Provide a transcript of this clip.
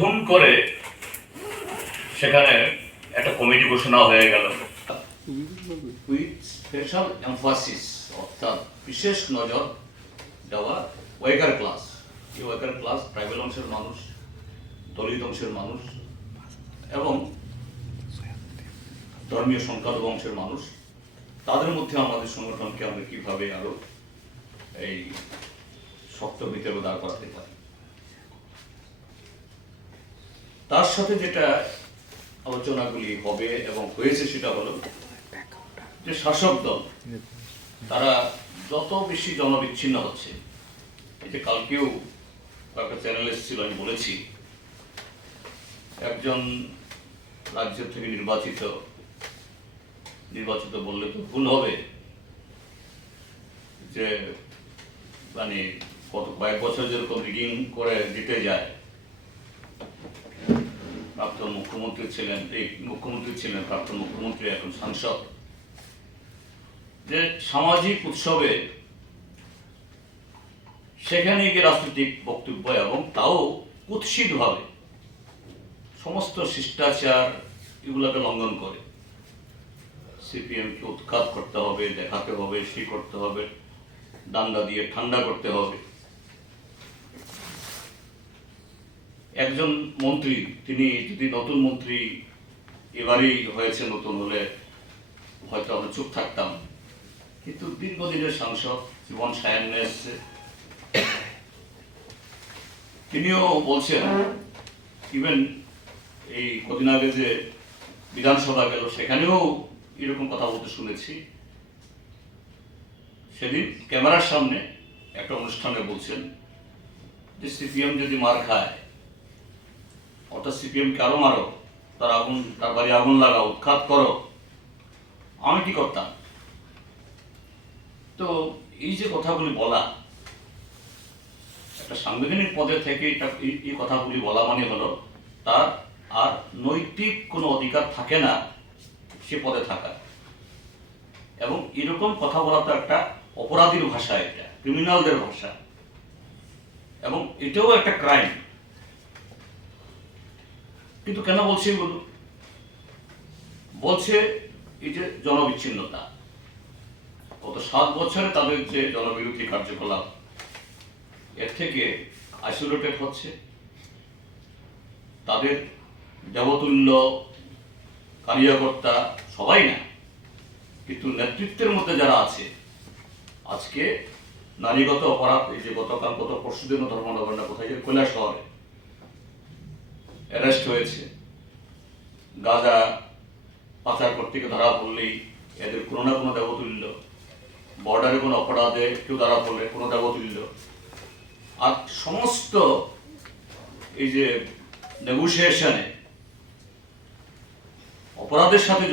ধুম করে সেখানে একটা কমিটি ঘোষণা হয়ে গেল উইথ স্পেশাল এমফাসিস, অর্থাৎ বিশেষ নজর দেওয়া ওয়ার্কার ক্লাস। এই ওয়ার্কার ক্লাস ট্রাইবাল অংশের মানুষ, দলিত অংশের মানুষ এবং ধর্মীয় সংখ্যালঘু অংশের মানুষ। তাদের মধ্যে আমাদের সংগঠনকে আমরা কিভাবে আরো এই শক্ত ভিতরে দাঁড় করাতে পারি। তার সাথে যেটা আলোচনাগুলি হবে এবং হয়েছে সেটা হলো যে শাসক দল তারা যত বেশি জনবিচ্ছিন্ন হচ্ছে। এই যে কালকেও একটা চ্যানেল এসেছিল, আমি বলেছি একজন রাজ্য থেকে নির্বাচিত বললে তো ভুল হবে, যে মানে কত কয়েক বছর যেরকম রিগিং করে জিতে যায়, প্রাক্তন মুখ্যমন্ত্রী ছিলেন প্রাক্তন মুখ্যমন্ত্রী, এখন সাংসদ, যে সামাজিক উৎসবে সেখানে গিয়ে রাজনৈতিক বক্তব্য এবং তাও কুৎসিতভাবে সমস্ত শিষ্টাচার এগুলোকে লঙ্ঘন করে। সিপিএমকে উৎখাত করতে হবে, দেখাতে হবে, সে করতে হবে, দাঙ্গা দিয়ে ঠান্ডা করতে হবে। একজন মন্ত্রী, তিনি যদি নতুন মন্ত্রী এবারই হয়েছে, নতুন হলে হয়তো আমরা চুপ থাকতাম, কিন্তু দীর্ঘদিনের সাংসদ জীবন সায়ান্নে এসছে, তিনিও বলছেন, ইভেন এই কদিন আগে যে বিধানসভা গেল সেখানেও এরকম কথা বলতে শুনেছি। সেদিন ক্যামেরার সামনে একটা অনুষ্ঠানে বলছেন যে সিপিএম যদি মার খায়, অর্থাৎ সিপিএমকে আরো মারো, তার বাড়ি আগুন লাগাও, উৎখাত করো, আমি কি করতাম? তো এই যে কথাগুলি বলা, একটা সাংবিধানিক পদে থেকে এই কথাগুলি বলা মানে হলো তার আর নৈতিক কোনো অধিকার থাকে না সে পদে থাকার। এবং এরকম কথা বলা তো একটা অপরাধীর ভাষা, এটা ক্রিমিনালদের ভাষা, এবং এটাও একটা ক্রাইম। কিন্তু কেন বলছি বলুন? বলছে এই যে জনবিচ্ছিন্নতা, গত 7 বছরে তাদের যে জনবিরোধী কার্যকলাপ, এর থেকে আইসোলেটেড হচ্ছে। তাদের দেবতুল্য কার্যকর্তা সবাই না, কিন্তু নেতৃত্বের মধ্যে যারা আছে, আজকে নারীগত অপরাধ, এই যে গতকাল গত পরশুদিন ধর্মনগর কোথায় কৈলাসহরে অ্যারেস্ট হয়েছে, গাঁজা পাচার করতে ধরা পড়লেই এদের কোনো না কোনো দেবতুল্য, বর্ডারে কোনো অপরাধে কেউ ধরা পড়লে কোনো দেবতুল্য, আর সমস্ত এই যে নেগোসিয়েশনে অপরাধের সাথে